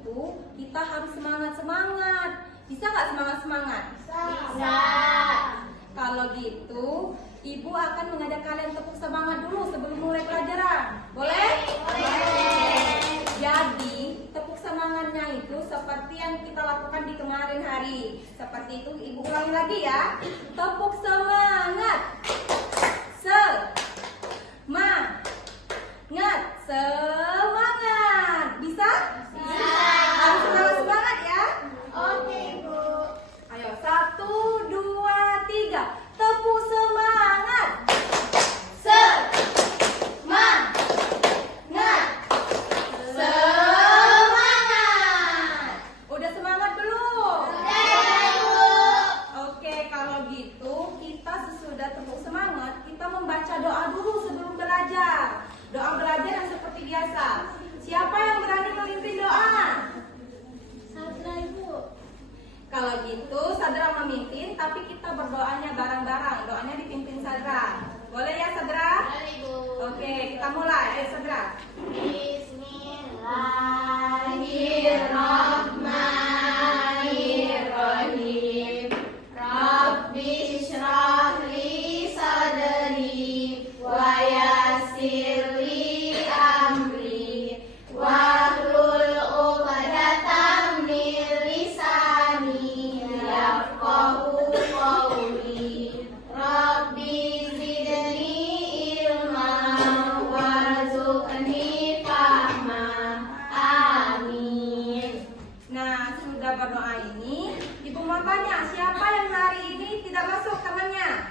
itu kita harus semangat-semangat. Bisa nggak semangat-semangat? Bisa. Kalau gitu, Ibu akan mengajak kalian tepuk semangat dulu sebelum mulai pelajaran. Boleh? Boleh. Jadi, tepuk semangatnya itu seperti yang kita lakukan di kemarin hari. Seperti itu, Ibu ulangi lagi ya. Tepuk semangat. Semangat. Bisa? Bisa. Harus semangat-semangat ya. Oke, Ibu. Ayo, 1, 2, 3. Tepuk semangat. Semangat. Semangat. Udah semangat belum? Udah, Ibu. Oke, kalau gitu kita sesudah tepuk semangat, kita membaca doa dulu sebelum belajar. Doa belajar yang seperti biasa. Siapa yang berani memimpin doa? Sadra, Ibu. Kalau gitu Sadra memimpin, tapi kita berdoanya bareng-bareng. Doanya dipimpin Sadra. Boleh ya Sadra? Boleh, Ibu. Oke, kita mulai. Ayo Sadra. Bismillahirrahmanirrahim. Rabbi shrah li sadri wa yassir li amri wahlul 'uqdatam min lisani yafqahu qawli. Rabbi zidni ilma warzuqni fahma. Amin. Nah, sudah berdoa ini, Ibu mau tanya, siapa yang hari ini tidak masuk tangannya?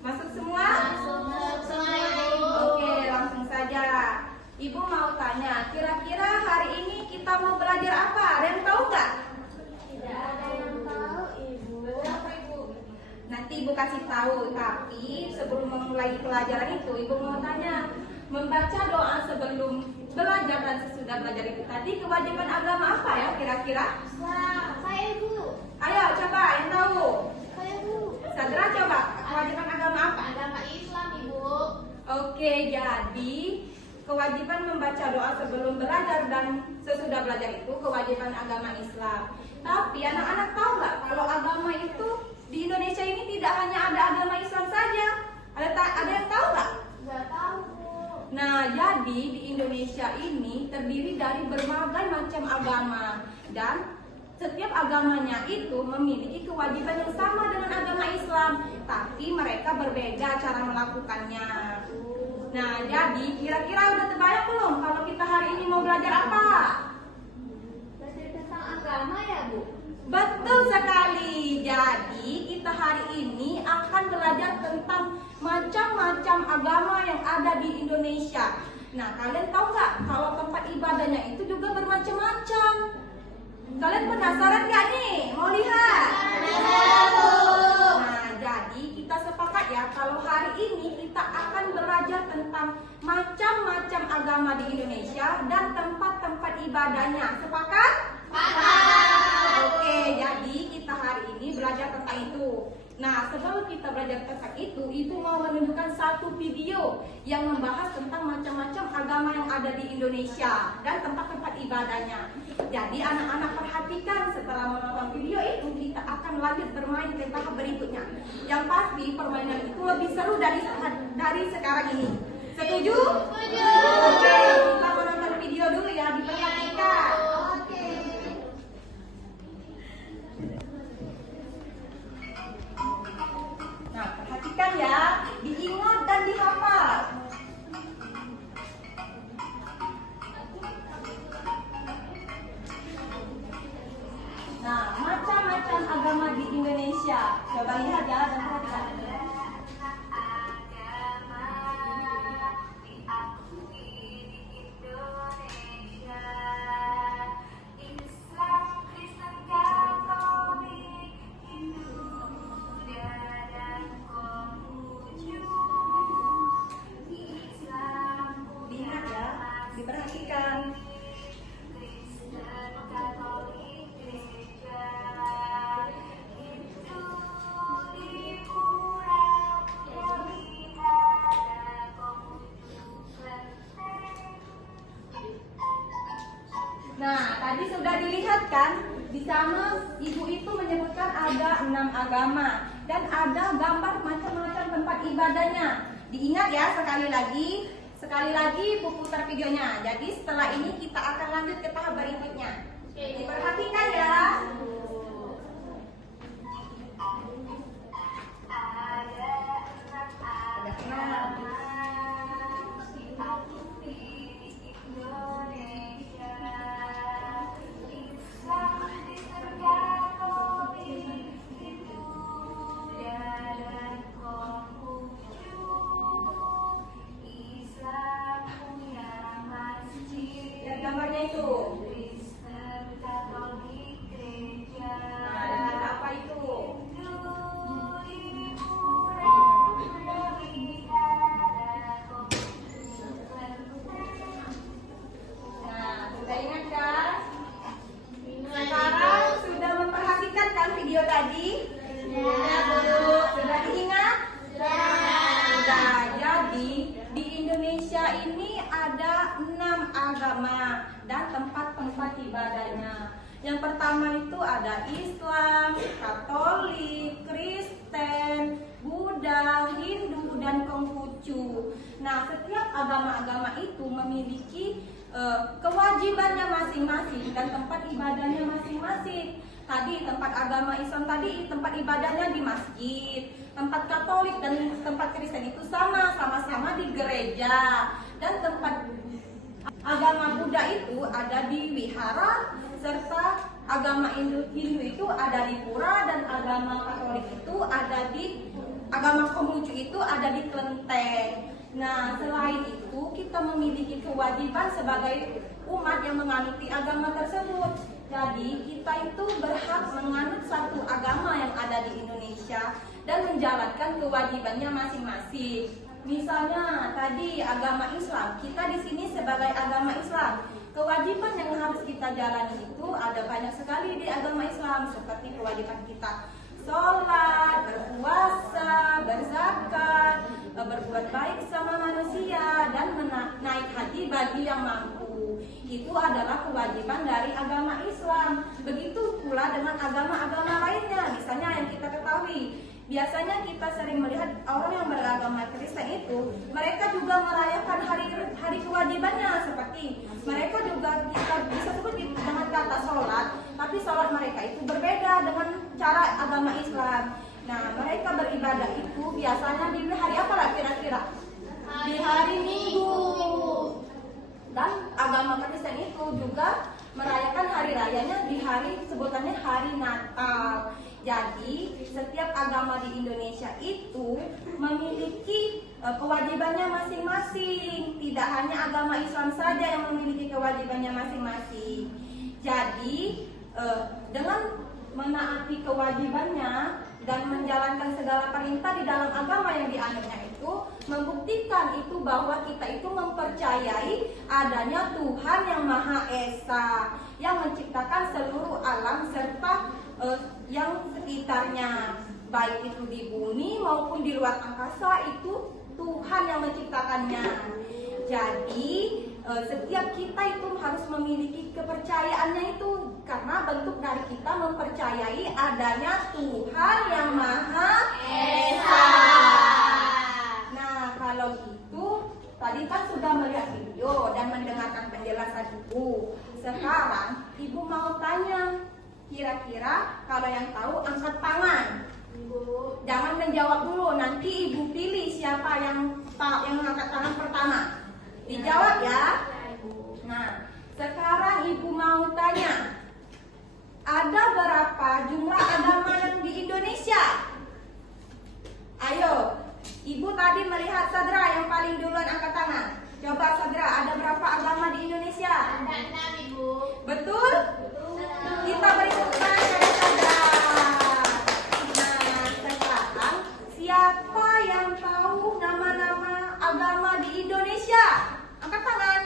Masuk semua? Masuk semua, Ibu. Oke, langsung saja. Ibu mau tanya, kira-kira hari ini kita mau belajar apa? Ada yang tahu nggak? Tidak ada yang tahu, Ibu. Nanti Ibu kasih tahu, tapi sebelum memulai pelajaran itu, Ibu mau tanya, membaca doa sebelum belajar dan sesudah belajar itu tadi kewajiban agama apa ya kira-kira? Saya, Ibu. Ayo coba yang tahu. Saya, Ibu. Sadra coba, kewajiban agama apa? Agama Islam, Ibu. Oke, jadi kewajiban membaca doa sebelum belajar dan sesudah belajar itu kewajiban agama Islam. Tapi anak-anak tahu nggak kalau agama itu di Indonesia ini tidak hanya ada agama Islam saja. Ada yang tahu nggak? Nggak tahu, Bu. Nah, jadi di Indonesia ini terdiri dari berbagai macam agama dan setiap agamanya itu memiliki kewajiban yang sama dengan agama Islam, tapi mereka berbeda cara melakukannya. Nah, jadi kira-kira udah terbayang belum kalau kita hari ini mau belajar apa? Belajar tentang agama ya, Bu? Betul sekali. Jadi kita hari ini akan belajar tentang macam-macam agama yang ada di Indonesia. Nah, kalian tahu nggak kalau tempat ibadahnya itu juga bermacam-macam? Kalian penasaran nggak nih? Mau lihat? Nah, jadi kita sepakat ya kalau hari ini kita akan belajar tentang macam-macam agama di Indonesia dan tempat-tempat ibadahnya. Sepakat? Oke, jadi kita hari ini belajar tentang itu. Nah, sebelum kita belajar tentang itu, Ibu mau menunjukkan satu video yang membahas tentang macam-macam agama yang ada di Indonesia dan tempat-tempat ibadahnya. Jadi anak-anak perhatikan, setelah menonton video itu kita akan lanjut bermain ke tahap berikutnya. Yang pasti permainan itu lebih seru dari sekarang ini. Setuju? Setuju. Oke, kita menonton video dulu ya, diperhatikan. Oke. Nah, perhatikan ya, diingat dan dihafal. Nah, macam-macam agama di Indonesia. Coba lihat ya dan perhatikan. Agama diakui di Indonesia. Nah, tadi sudah dilihat kan, di sana ibu itu menyebutkan ada 6 agama dan ada gambar macam-macam tempat ibadahnya. Diingat ya sekali lagi Bu putar videonya. Jadi setelah ini kita akan lanjut ke tahap berikutnya. Diperhatikan ya. Gambarnya itu. Nah, apa itu? Nah, sudah ingat kan? Sekarang sudah memperhatikan kan video tadi? Sudah diingat? Sudah. Jadi di Indonesia ini ada 6 agama dan tempat-tempat ibadahnya. Yang pertama itu ada Islam, Katolik, Kristen, Buddha, Hindu, dan Konghucu. Nah, setiap agama-agama itu memiliki kewajibannya masing-masing dan tempat ibadahnya masing-masing. Tadi tempat agama Islam tadi tempat ibadahnya di masjid, tempat Katolik dan tempat Kristen itu sama-sama di gereja, dan tempat agama Buddha itu ada di wihara, serta agama Hindu itu ada di pura, dan agama Katolik itu ada di agama Konghucu itu ada di kelenteng. Nah, selain itu kita memiliki kewajiban sebagai umat yang menganuti agama tersebut. Jadi kita itu berhak menganut satu agama yang ada di Indonesia dan menjalankan kewajibannya masing-masing. Misalnya tadi agama Islam, kita di sini sebagai agama Islam, kewajiban yang harus kita jalani itu ada banyak sekali di agama Islam, seperti kewajiban kita sholat, berpuasa, berzakat, berbuat baik sama manusia, dan naik haji bagi yang mampu. Itu adalah kewajiban dari agama Islam. Begitu pula dengan agama-agama lainnya. Misalnya yang kita ketahui, biasanya kita sering melihat orang yang beragama Kristen itu, mereka juga merayakan hari kewajibannya, seperti mereka juga kita bisa sebut dengan kata sholat, tapi sholat mereka itu berbeda dengan cara agama Islam. Nah, mereka beribadah itu biasanya di hari apa lah kira-kira? Di hari Minggu. Dan agama Kristen itu juga merayakan hari rayanya di hari, sebutannya hari Natal. Jadi setiap agama di Indonesia itu memiliki kewajibannya masing-masing. Tidak hanya agama Islam saja yang memiliki kewajibannya masing-masing. Jadi dengan menaati kewajibannya dan menjalankan segala perintah di dalam agama yang dianutnya itu, membuktikan itu bahwa kita itu mempercayai adanya Tuhan yang Maha Esa yang menciptakan seluruh alam serta yang sekitarnya, baik itu di bumi maupun di luar angkasa, itu Tuhan yang menciptakannya. Jadi setiap kita itu harus memiliki kepercayaannya itu, karena bentuk dari kita mempercayai adanya Tuhan yang Maha Esa. Nah, kalau gitu tadi kan sudah melihat video dan mendengarkan penjelasan Ibu. Sekarang Ibu mau tanya, kira-kira kalau yang tahu angkat tangan. Jangan menjawab dulu, nanti Ibu pilih siapa yang angkat tangan pertama. Dijawab ya. Nah, sekarang Ibu mau tanya, ada berapa jumlah agama yang di Indonesia? Ayo, Ibu tadi melihat Sadra yang paling duluan angkat tangan. Coba Sadra, ada berapa agama di Indonesia? Ada 6, Ibu. Betul? Kita beri tepuk tangan kepada Sadra. Nah, sekarang siapa yang tahu nama-nama agama di Indonesia? Angkat tangan.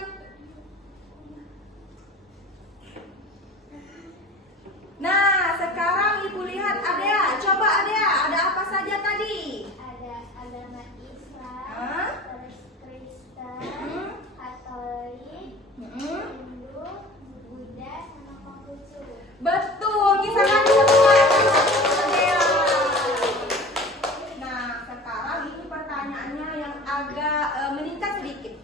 Betul, kisah Nabi semua. Nah, sekarang ini pertanyaannya yang agak meningkat sedikit.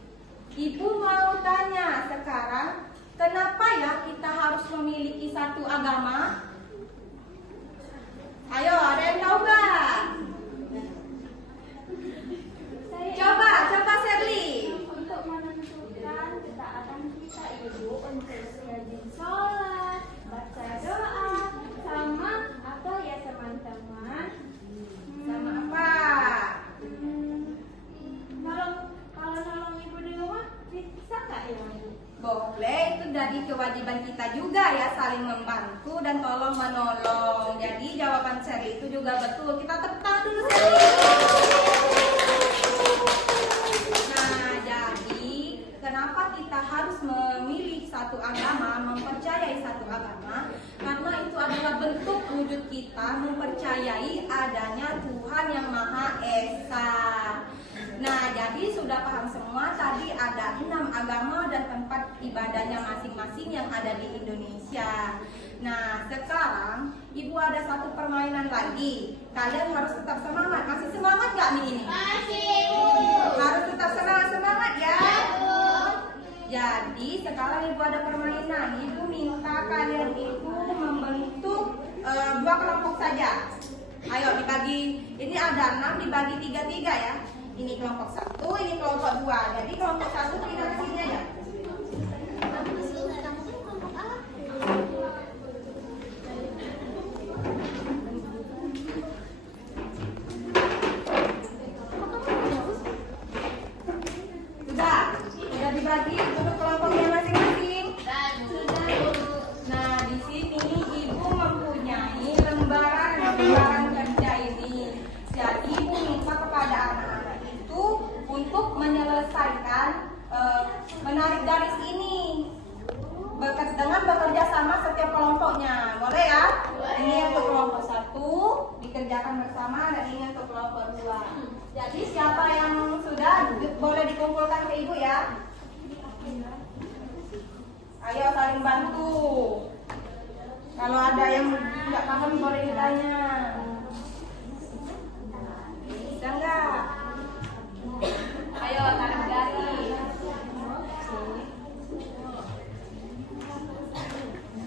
Ibu mau tanya sekarang, kenapa ya kita harus memiliki satu agama? Ayo, ada yang tahu nggak? Coba Sherly. Untuk menentukan ketaatan kita, Ibu, untuk rajin sholat, baca doa, sama apa ya teman-teman? Sama apa? Kalau nolong Ibu di rumah, bisa nggak ya? Boleh, itu dari kewajiban kita juga ya, saling membantu dan tolong menolong. Jadi jawaban Sherly itu juga betul. Kita tepuk tangan dulu Sherly. Nah, jadi kenapa kita harus memilih satu agama, mempercayai satu agama? Karena itu adalah bentuk wujud kita mempercayai adanya Tuhan yang Maha Esa. Nah, jadi sudah paham semua tadi ada 6 agama dan tempat ibadahnya masing-masing yang ada di Indonesia. Nah, sekarang Ibu ada satu permainan lagi. Kalian harus tetap semangat. Masih semangat nggak nih ini? Masih, Bu. Harus tetap semangat ya. Jadi sekarang Ibu ada permainan. Ibu minta kalian itu membentuk 2 kelompok saja. Ayo dibagi. Ini ada 6 dibagi 3-3 ya. Ini kelompok 1, ini kelompok 2. Jadi kelompok 1 pindah ke sini aja. Sudah dibagi untuk kelompoknya masing-masing. Nah, di sini Ibu mempunyai lembaran kerja ini. Jadi Ibu minta kepada anak-anak itu untuk menyelesaikan menarik garis ini dengan bekerja sama setiap kelompoknya. Boleh ya? Ini untuk kelompok 1 dikerjakan bersama dan ini untuk kelompok 2. Jadi siapa yang sudah boleh dikumpulkan ke Ibu ya. Ayo saling bantu. Kalau ada yang nggak paham boleh ditanya. Bisa nggak? Ayo tarik garis.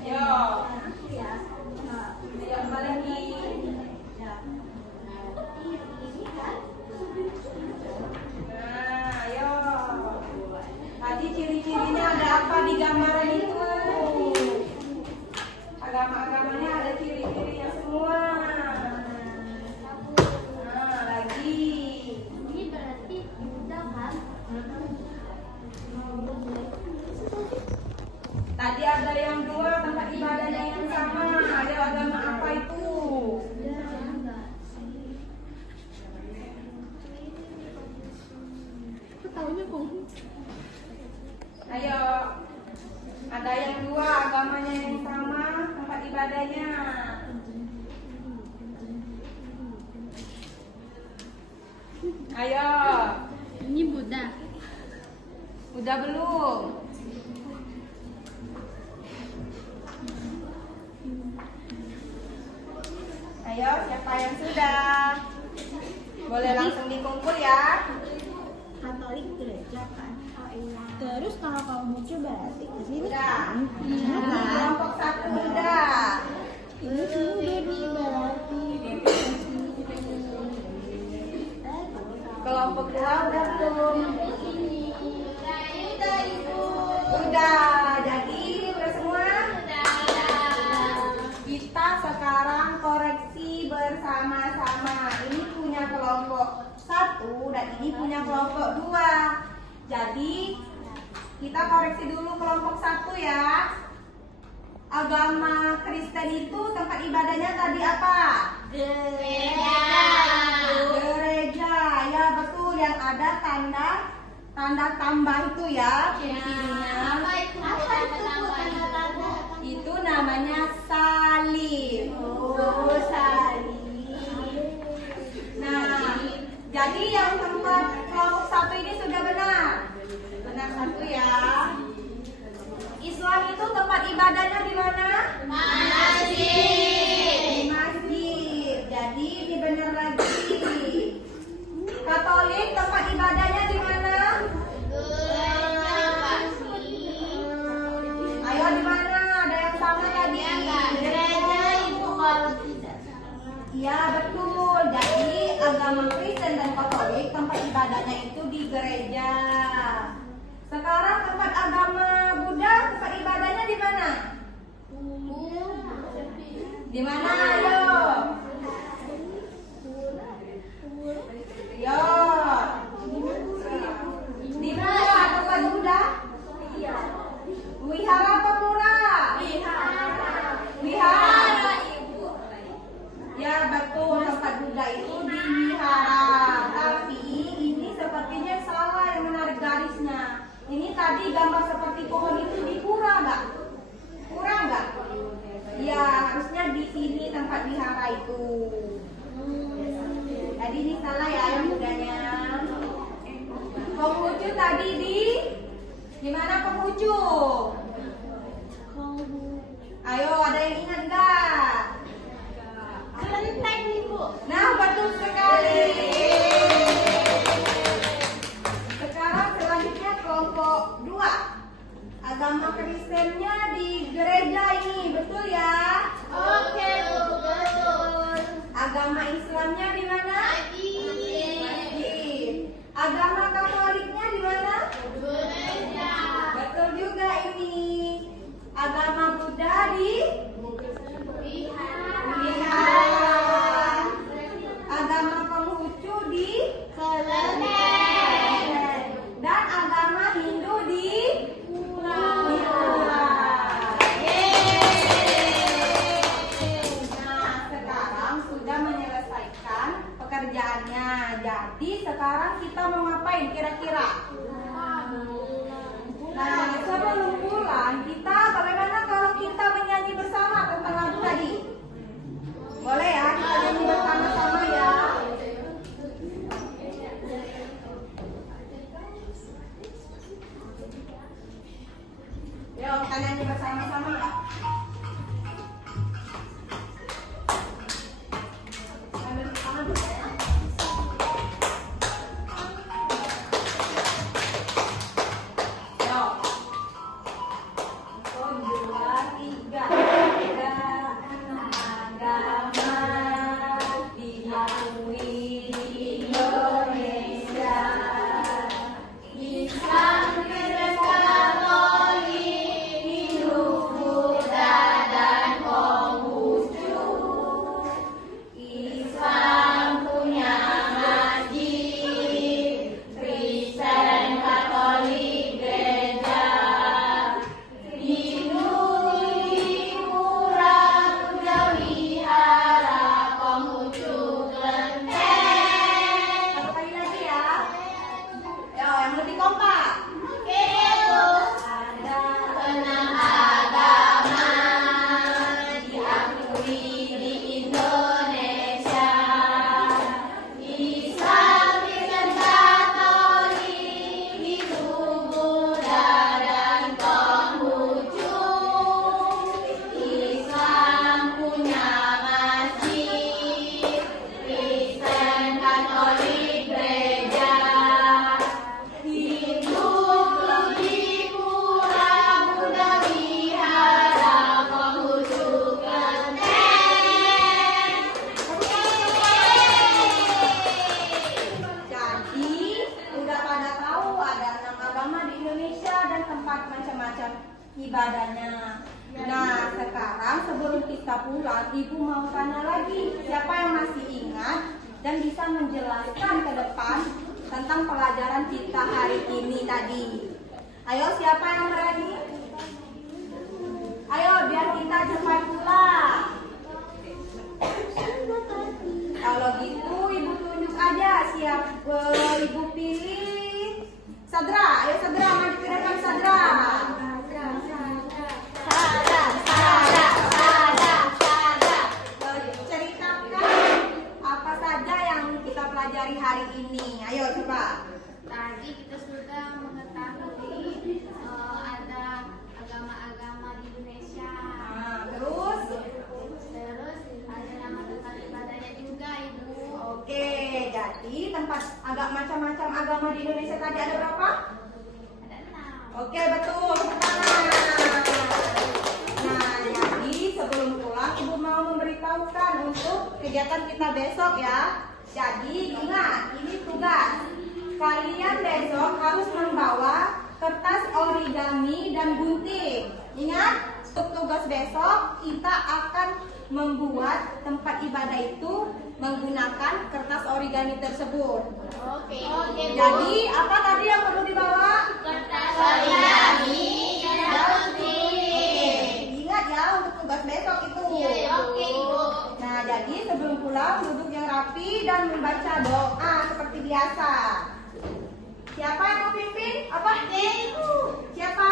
Ayo. Ayo balik. Nah, ayo. Tadi ciri-cirinya ada apa di gambaran itu? Agama-agamanya ada ciri-cirinya semua. Nah, lagi. Ini berarti mudah kan? Tadi ada yang 2 tempat ibadahnya yang sama. Ada agama apa itu? Ayo. Ada yang 2 agamanya yang sama, tempat ibadahnya. Ayo. Ini Buddha. Udah belum? Ayo, siapa yang sudah? Boleh langsung dikumpul ya. Katolik gereja kan? Oh iya. Terus kalau kamu berarti ke sini Udah. kan? Kelompok 1 udah. Ini udah nih berarti. Kelompok 2 udah belum? Udah Ibu. Udah. Jadi udah semua? Kita sekarang koreksi bersama-sama. Ini punya kelompok 1 dan ini punya kelompok 2. Jadi kita koreksi dulu kelompok 1 ya. Agama Kristen itu tempat ibadahnya tadi apa? Gereja. Ya betul, yang ada tanda tambah itu ya fungsinya. Apa itu tanda-tanda? Itu namanya salib. Oh, salib. Nah, jadi yang tempat kelompok 1 ini sudah benar. Benar 1 ya. Islam itu tempat ibadahnya di mana? Ya betul. Jadi agama Kristen dan Katolik tempat ibadahnya itu di gereja. Sekarang tempat agama Buddha tempat ibadahnya di mana? Di mana? Ayo. Yo. Di mana tempat Buddha? Wihara apa pura? Wihara. Ya betul, tempat Buddha itu di wihara. Tapi ini sepertinya salah yang menarik garisnya. Ini tadi gambar seperti pohon itu di pura nggak? Pura nggak? Ya harusnya di sini tempat wihara itu. Jadi ini salah ya yang Buddhanya. Konghucu tadi di mana Konghucu? Ayo ada yang ingat nggak? Kelenteng Ibu. Nah betul sekali. Sekarang selanjutnya kelompok 2. Agama Kristennya di gereja ini, betul ya? Oke, betul. Agama Islamnya di mana? Masjid. Agama Katoliknya di mana? Gereja. Betul juga ini. Agama Buddha di wihara. Agama Konghucu di Kelenteng. dan agama Hindu di pura. Nah, sekarang sudah menyelesaikan pekerjaannya. Jadi sekarang kita mau ngapain kira-kira? Nah, sebelum pulang kita bagaimana kalau kita menyanyi bersama tentang lagu tadi? Boleh ya, kita nyanyi bersama-sama ya. Yuk, kita nyanyi bersama-sama ya. Ambil tangan dulu ya. Yuk. 1, 2, 3. Agama diakui di Indonesia. Islam, Kristen, Katolik, Hindu, Buddha, dan Konghucu. Islam punya masjid, Kristen, Katolik, gereja. Hindu di pura, Buddha wihara, Konghucu kelenteng. Satu kali lagi ya. Yo, yang lebih kompak. Ada 6 agama diakui di Indonesia. Islam, Kristen, Katolik, Hindu, Buddha, dan Konghucu. Islam punya masjid, Kristen, Katolik, gereja. Hindu di pura, Buddha wihara, Konghucu kelenteng. Jadi udah pada tahu ada 6 agama di Indonesia dan tempat macam-macam ibadahnya. Nah sekarang sebelum kita pulang, Ibu mau tanya lagi siapa yang masih ingat dan bisa menjelaskan ke depan tentang pelajaran kita hari ini tadi. Ayo siapa yang berani? Ayo biar kita cepat pulang. Kalau gitu Ibu tunjuk aja siapa Ibu pilih. Sadra, ayo Sadra maju ke depan Sadra. Ceritakan apa saja yang kita pelajari hari ini. Ayo coba. Tadi kita sudah mengetahui ada agama-agama di Indonesia. Nah, terus ada nama tempat ibadahnya juga Ibu. oke, jadi tempat agak macam-macam agama di Indonesia tadi ada berapa? Ada 6. Oke, betul. Tepuk tangan. Nah, jadi sebelum pulang Ibu mau memberitahu lakukan untuk kegiatan kita besok ya. Jadi ingat, ini tugas. Kalian besok harus membawa kertas origami dan gunting. Ingat, untuk tugas besok kita akan membuat tempat ibadah itu menggunakan kertas origami tersebut. Oke. Jadi apa tadi yang perlu dibawa? Kertas origami dan gunting. Ingat ya untuk tugas besok itu. Oke, Ibu. Nah, jadi sebelum pulang duduk yang rapi dan membaca doa seperti biasa. Siapa yang mau pimpin? Apa? Ibu. Siapa?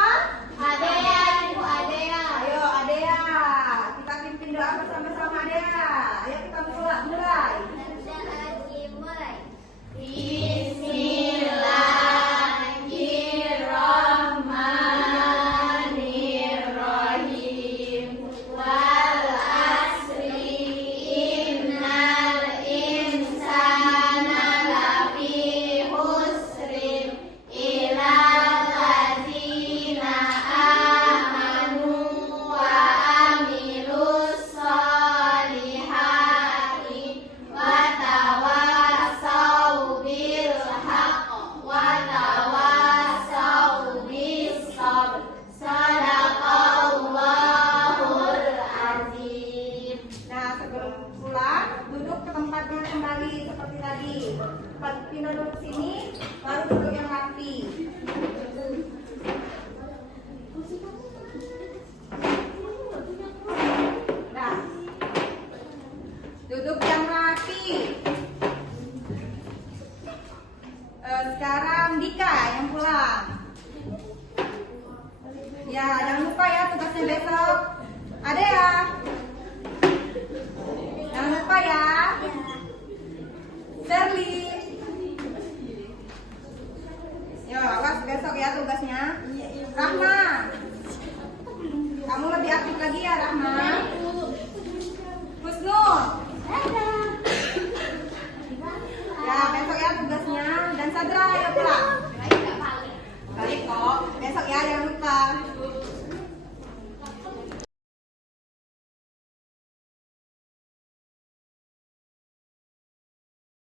Aden, Ibu Aden.